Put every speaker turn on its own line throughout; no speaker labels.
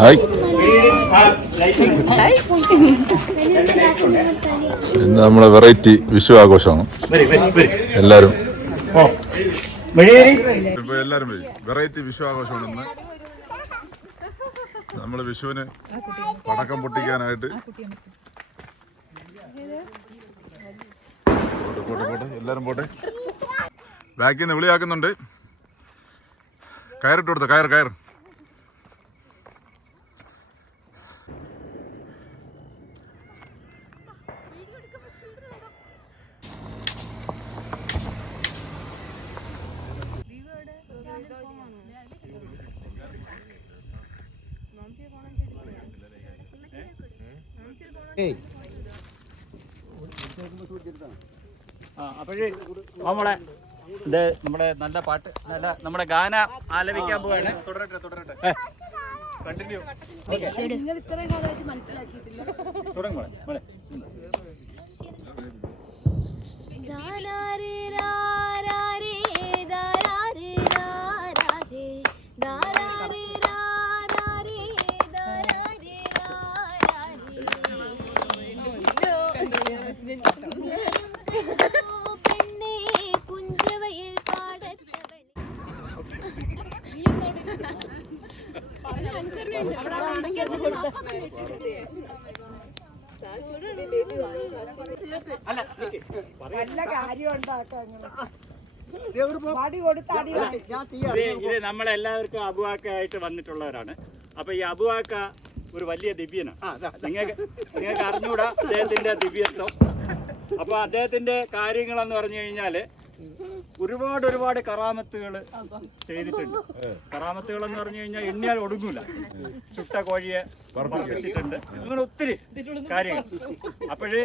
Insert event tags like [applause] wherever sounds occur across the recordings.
Hi. ഇന്ന് നമ്മളെ variety Vishu ആഘോഷമാണ്.
എല്ലാരും.
എല്ലാവരും വെറൈറ്റി വിഷു ആഘോഷമാണ് ഇന്ന്. നമ്മൾ വിഷുവിന് പടക്കം പൊട്ടിക്കാനായിട്ട്. പോട്ടെ പോട്ടെ എല്ലാവരും പോട്ടെ. ബാക്കിൽ നിന്ന് വിളിയാക്കുന്നുണ്ട്. കയറിട്ട് കൊടുത്ത കയർ കയർ
അപ്പോഴേ നമ്മളെ ഇത് നമ്മുടെ നല്ല പാട്ട് നല്ല നമ്മുടെ ഗാന ആലപിക്കാൻ പോവാണ്. തുടരട്ടെ തുടരട്ടെ. കണ്ടിന്യൂ
നിങ്ങൾ ഇത്രയും കാലമായിട്ട് മനസ്സിലാക്കിയിട്ടില്ല.
തുടങ്ങ്
നല്ല കാര്യം
ഇത് ഇത് നമ്മളെല്ലാവർക്കും അബുവാക്കായിട്ട് വന്നിട്ടുള്ളവരാണ്. അപ്പൊ ഈ അബുവാക്ക ഒരു വലിയ ദിവ്യനാണ് നിങ്ങൾക്ക് നിങ്ങൾക്ക് അറിഞ്ഞൂടാ അദ്ദേഹത്തിന്റെ ദിവ്യത്വം. അപ്പൊ അദ്ദേഹത്തിന്റെ കാര്യങ്ങളെന്ന് പറഞ്ഞു കഴിഞ്ഞാൽ ഒരുപാട് ഒരുപാട് കറാമത്തുകൾ ചെയ്തിട്ടുണ്ട്. കറാമത്തുകൾ എന്ന് പറഞ്ഞു കഴിഞ്ഞാൽ എണ്ണിയാൽ ഒടുങ്ങൂല. ചുട്ട കോഴിയെ പറപ്പിച്ചിട്ടുണ്ട് അങ്ങനെ ഒത്തിരി കാര്യങ്ങൾ. അപ്പോഴ്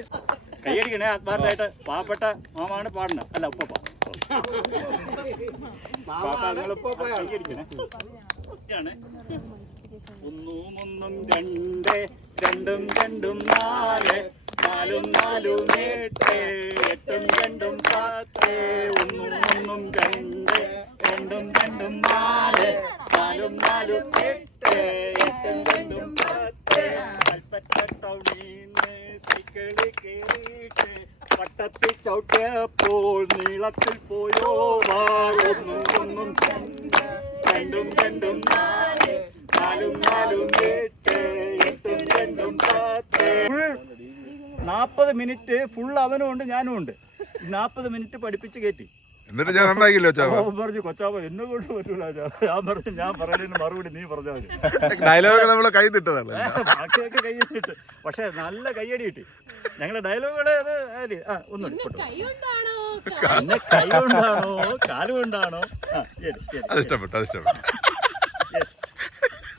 കൈയടിക്കണേ ആത്മാർത്ഥമായിട്ട് പാവപ്പെട്ട മാമാണ് പാടുന്നത് അല്ല ഉപ്പ ഒന്നും ഒന്നും രണ്ട് രണ്ടും രണ്ടും നാല് നാലും നാലും എട്ട് എട്ടും രണ്ടും പത്ത് ഒന്നും ഒന്നും രണ്ട് രണ്ടും രണ്ടും നാല് നാലും നാലും എട്ട് എട്ടും രണ്ടും പത്ത്. കൽപ്പറ്റ ടൗണീന്ന് സൈക്കിളിൽ കയറിയിട്ട് വട്ടത്തിൽ ചവിട്ടിയപ്പോൾ നീളത്തിൽ പോയോ? വാ ഒന്നും രണ്ട് രണ്ടും നാല് നാലും നാലും എട്ട് എട്ടും രണ്ടും പത്ത്. നാൽപ്പത് മിനിറ്റ് ഫുൾ അവനും ഉണ്ട് ഞാനും ഉണ്ട്. നാൽപ്പത് മിനിറ്റ് പഠിപ്പിച്ച് കയറ്റി
എന്നിട്ട് ഞാൻ ഉണ്ടാക്കില്ലോ
പറഞ്ഞു കൊച്ചാവ എന്നെ കൊണ്ട് പറ്റൂല ചാ." ഞാൻ പറഞ്ഞു ഞാൻ പറയുന്നതിന് മറുപടി നീ പറഞ്ഞാൽ മതി.
ഡയലോഗ് നമ്മളെ കൈ തിട്ടതല്ലേ [laughs]
ബാക്കിയൊക്കെ കൈ തിട്ട് പക്ഷെ നല്ല കയ്യടി കിട്ടി. ഞങ്ങളുടെ ഡയലോഗുകളെ അത് ആ ഒന്നുകൂടി പൊട്ടു. കൈ കൊണ്ടാണോ? കാൽ കൊണ്ടാണോ? ആ ശരി ശരി
ഇഷ്ടപ്പെട്ടു ഇഷ്ടപ്പെട്ടു.
യെസ്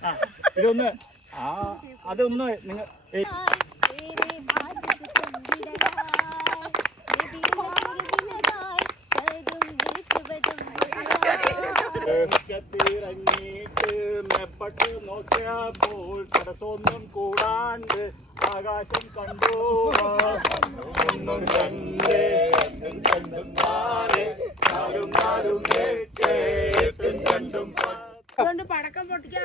ആ ഇതൊന്ന് ആ അതൊന്ന് നിങ്ങൾ ഏയ്, ഒക്കത്തിറങ്ങിയിട്ട് മെപ്പട്ട് നോക്കിയപ്പോൾ തടസ്സമൊന്നും കൂടാണ്ട് ആകാശം കണ്ടു. ഒന്നും രണ്ട് രണ്ടും രണ്ടും നാല് നാലും നാലും എട്ട് എട്ടും രണ്ടും
അതുകൊണ്ട് പടക്കം പൊട്ടിക്കാൻ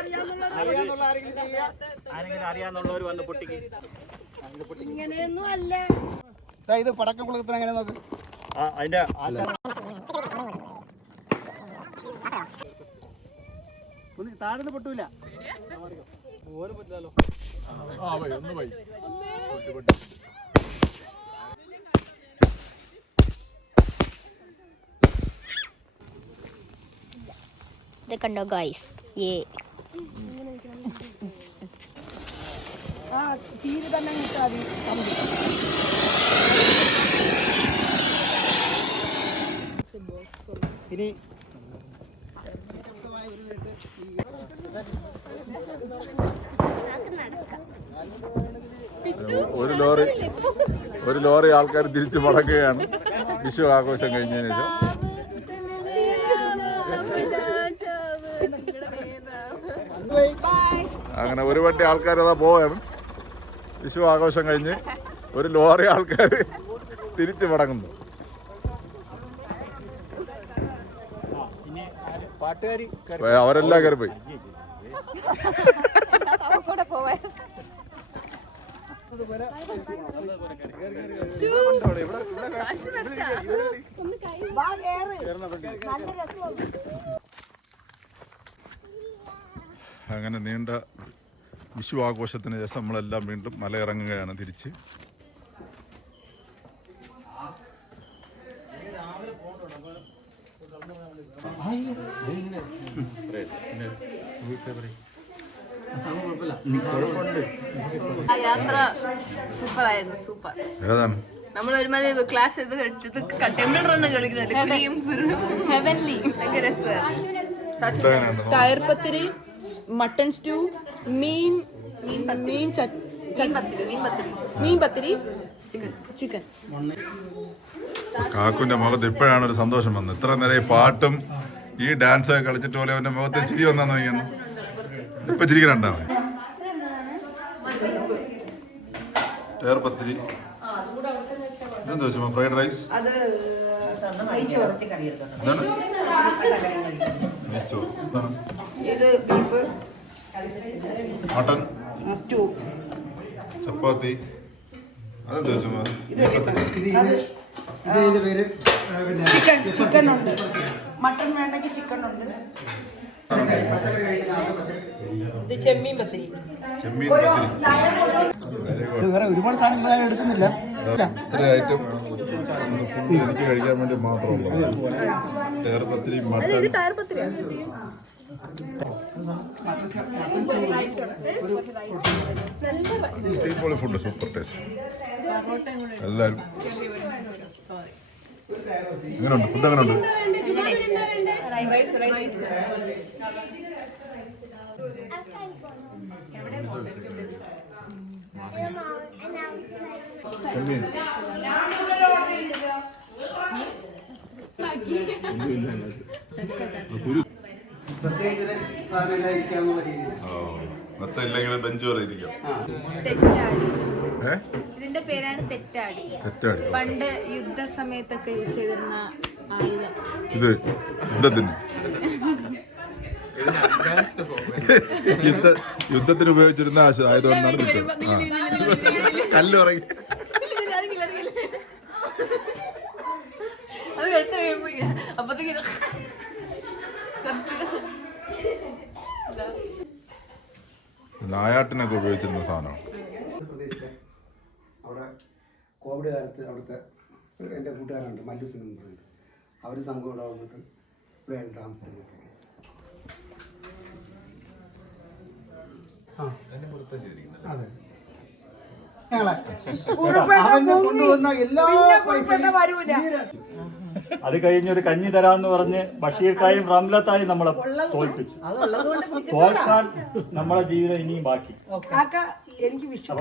അറിയാന്നുള്ളവർ വന്ന് പൊട്ടിക്ക്.
ഇങ്ങനെയൊന്നും അല്ല.
ഇത് പടക്കം കുളത്തിന് എങ്ങനെ നോക്ക്?
ആ അതിന്റെ ആശാ
ഒന്ന് താഴെ പൊട്ടൂല.
ആ പോയി
ഇത് കണ്ടോ ഗൈസ് ഏ
ആ തീര് തന്നെ കിട്ടാതി
ഇനി
ഒരു ലോറി ഒരു ലോറി ആൾക്കാർ തിരിച്ചു മടക്കുകയാണ് വിഷു ആഘോഷം കഴിഞ്ഞതിന് ശേഷം. അങ്ങനെ ഒരു വണ്ടി ആൾക്കാർ അതാ പോവാണ്. വിഷു ആഘോഷം കഴിഞ്ഞ് ഒരു ലോറി ആൾക്കാർ തിരിച്ചു മടങ്ങുന്നു. അവരെല്ലാം കയറി പോയി
കൂടെ പോവാൻ
വാ കേറ് നല്ല രസമാണ്
അങ്ങനെ നീണ്ട വിഷു ആഘോഷത്തിന് ശേഷം നമ്മളെല്ലാം വീണ്ടും മലയിറങ്ങുകയാണ് തിരിച്ച്
ആ യാത്ര സൂപ്പർ ആയിരുന്നു സൂപ്പർ.
ഏതാണ്?
നമ്മൾ ഒരുമാതിരി ചെയ്ത് ഹെവൻലി ഭയങ്കര
ടയർ പത്തിരി മട്ടൺ സ്റ്റൂ മീൻ മീൻ മീൻ
പത്തിരി മീൻ പത്തിരി.
മീൻ പത്തിരി
ചിക്കൻ
ചിക്കൻ
കാക്കുന്റെ മുഖത്ത് ഇപ്പോഴാണ് ഒരു സന്തോഷം വന്നത്. ഇത്ര നേരം ഈ പാട്ടും ഈ ഡാൻസ് ഒക്കെ കളിച്ചിട്ട് പോലെ അവന്റെ മുഖത്ത് ചിരി വന്നാന്ന് നോക്കിയാണ് ഇപ്പൊ ചിരിക്കണ്ടാ ടയർ പത്തിരി. ഇതെന്താ വെച്ചു ഫ്രൈഡ് റൈസ്? എന്താണ്? നെയ്ച്ചോറ്.
ഇത് ബീഫ്.
Mutton
stew
chapati. അതെന്താ
ചിക്കൻ ചിക്കൻ ഉണ്ട്. മട്ടൺ വേണ്ടെങ്കിൽ ചിക്കൻ ഉണ്ട്.
ചെമ്മീൻ പത്തിരി.
ഇത് വേറെ ഒരുപാട് സാധനങ്ങൾ ഞാൻ എടുക്കുന്നില്ല.
ഇത്ര ഐറ്റം ഫുഡ് എനിക്ക് കഴിക്കാൻ വേണ്ടി മാത്രമുള്ളത് ടയർ പത്തിരി
ടയർ
അടിപൊളി ഫുഡ് സൂപ്പർ ടേസ്റ്റ് എല്ലാവരും. എങ്ങനെയുണ്ട് ഫുഡ് എങ്ങനെയുണ്ട് ബെഞ്ച് ഇരിക്കാം
ഇതിന്റെ പേരാണ് തെറ്റാടി.
തെറ്റാടി
പണ്ട് യുദ്ധ സമയത്തൊക്കെ യൂസ് ചെയ്തിരുന്ന ആയുധം.
ഇത് യുദ്ധത്തിന് [laughs] യുദ്ധ യുദ്ധത്തിന് ഉപയോഗിച്ചിരുന്ന ആശു ആയതുകൊണ്ടാണ് വിട്ടത് ആ കല്ല് പറയും
അത് എടുത്ത് കഴിയുമ്പോ അപ്പത്തേക്ക്
നായാട്ടിനൊക്കെ ഉപയോഗിച്ചിരുന്ന സാധനം?
പ്രദേശത്തെ അവിടെ കോവിഡ് കാലത്ത് അവിടുത്തെ എന്റെ കൂട്ടുകാരുണ്ട് മല്ലു സിംഗ് എന്ന് പറഞ്ഞിട്ട് അവർ സംഘം ഇവിടെ വന്നിട്ട് ഇവിടെയാണ് താമസിക്കുന്നത് അതെ. ഞങ്ങളെ. അവനെ കൊണ്ടുവന്ന എല്ലാ
കുഴപ്പമില്ല വരൂല.
അത് കഴിഞ്ഞൊരു കഞ്ഞി തരാന്ന് പറഞ്ഞ് ബഷീർക്കായും റംലത്തായും നമ്മളെ തോൽപ്പിച്ചു. തോൽക്കാൻ നമ്മളെ ജീവിതം ഇനിയും ബാക്കി.
കാക്ക എനിക്ക് വിഷു